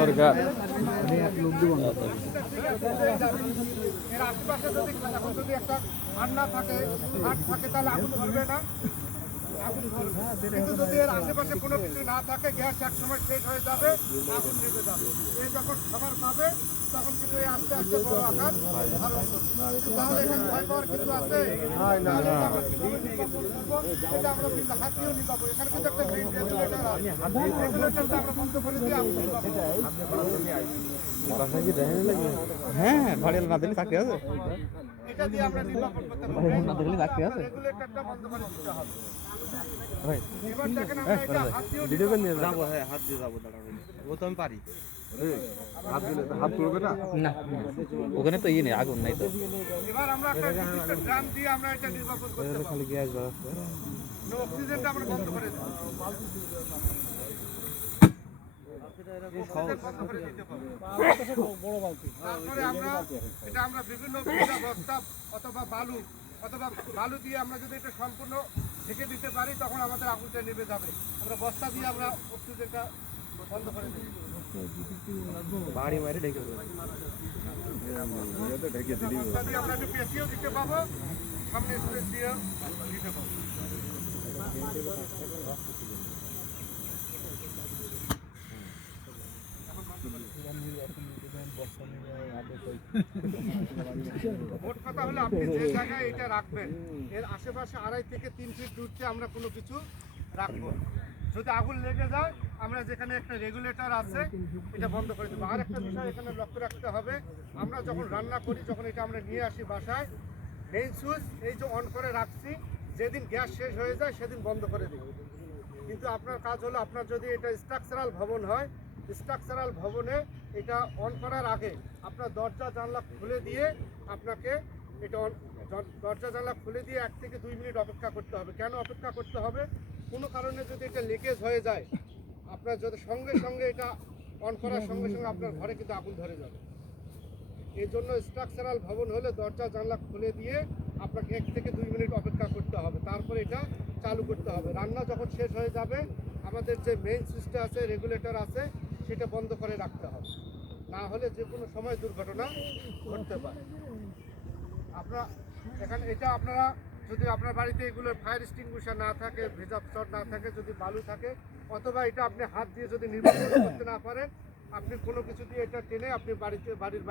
দরকার এর আশেপাশে যদি এখন যদি একটা ঠান্ডা থাকে হাট থাকে তাহলে আগুন ধরবে না, আগুন ধরবে। কিন্তু যদি এর আশেপাশে কোনো কিছু না থাকে গ্যাস একসময় শেষ হয়ে যাবে, আগুন নিভে যাবে। এই যখন খাবার পাবে তখন কিন্তু এই আস্তে আস্তে বড় আকার ধারণ করবে। তাহলে এখানে ভয় পাওয়ার কিছু আছে? তাহলে আমরা কিভাবে নির্বাচন করবো? এটা আমরা কিন্তু হাত দিয়েও নিবাবো। এখানে কিন্তু একটা মেইন রেগুলেটর আছে। এই রেগুলেটরটা আমরা বন্ধ করে দিয়ে আগুন নিবাবো। হ্যাঁ ভাড়িয়াল না দিলে চাকরি আছে এটা দিয়ে আমরা নির্বাচন করতে পারবো। না দিলে চাকরি আছে রেগুলেটরটা বন্ধ করে দিতে হবে। ভাই এবার দেখেন আমরা এটা হাত দিয়েও ভিডিও করে নিয়ে যাবো, হ্যাঁ হাত দিয়ে যাবো, দাঁড়াবো, ও তো আমি পারি। হাত দিলে হাত তুলবে না না ওখানে তো ইয়ে নেই আগুন নাই তো এবার আমরা একটা নির্দিষ্ট ড্রাম দিয়ে আমরা এটা নির্বাচন করতে পারবো। খালি গ্যাস বাড়াচ্ছে অক্সিজেনটা আমরা বন্ধ করে দেব। তারপরে আমরা এটা আমরা বিভিন্ন বস্তা অথবা বালু দিয়ে আমরা যদি এটা সম্পূর্ণ ঢেকে দিতে পারি তখন আমাদের আগুনটা নিভে যাবে। আমরা বস্তা দিয়ে আমরা অক্সিজেনটা বন্ধ করে দিই। বাড়ি মারি ঢেকে বস্তা দিয়ে আমরা একটু পেঁচিয়েও দিতে পাবো, সামনে স্পেস দিয়েও দিতে পাবো। মোট কথা হলো আপনি যে জায়গায় এটা রাখবেন এর আশেপাশে 2.5 থেকে 3 ফিট দূরতে আমরা কোনো কিছু রাখবো। যদি আগুন লেগে যায় আমরা যেখানে একটা রেগুলেটর আছে এটা বন্ধ করে দেবো। আর একটা বিষয় এখানে লক্ষ্য রাখতে হবে, আমরা যখন রান্না করি যখন এটা আমরা নিয়ে আসি বাসায়, মেইন সুইচ এই যে অন করে রাখছি, যেদিন গ্যাস শেষ হয়ে যায় সেদিন বন্ধ করে দিই। কিন্তু আপনার কাজ হলো আপনার যদি এটা স্ট্রাকচারাল ভবন হয়, স্ট্রাকচারাল ভবনে এটা অন করার আগে আপনার দরজা জানলা খুলে দিয়ে আপনাকে এটা দরজা জানলা খুলে দিয়ে 1 থেকে 2 মিনিট অপেক্ষা করতে হবে। কেন অপেক্ষা করতে হবে? কোনো কারণে যদি এটা লিকেজ হয়ে যায় আপনার যদি সঙ্গে সঙ্গে এটা অন করার সঙ্গে সঙ্গে আপনার ঘরে কিন্তু আগুন ধরে যাবে। এই জন্য স্ট্রাকচারাল ভবন হলে দরজা জানলা খুলে দিয়ে আপনাকে 1 থেকে 2 মিনিট অপেক্ষা করতে হবে, তারপরে এটা চালু করতে হবে। রান্না যখন শেষ হয়ে যাবে আমাদের যে মেইন সুইচটা আছে রেগুলেটর আছে সেটা বন্ধ করে রাখতে হবে, না হলে যে কোনো সময় দুর্ঘটনা ঘটতে পারে। আপনারা এখানে এটা আপনারা যদি আপনার বাড়িতে এগুলো ফায়ার এক্সটিংগুইশার না থাকে, ভেজা চট না থাকে, যদি বালু থাকে, অথবা এটা আপনি হাত দিয়ে যদি নির্বাচন করতে না পারেন আপনি কোনো কিছু দিয়ে এটা টেনে আপনি বাড়ির বাইরে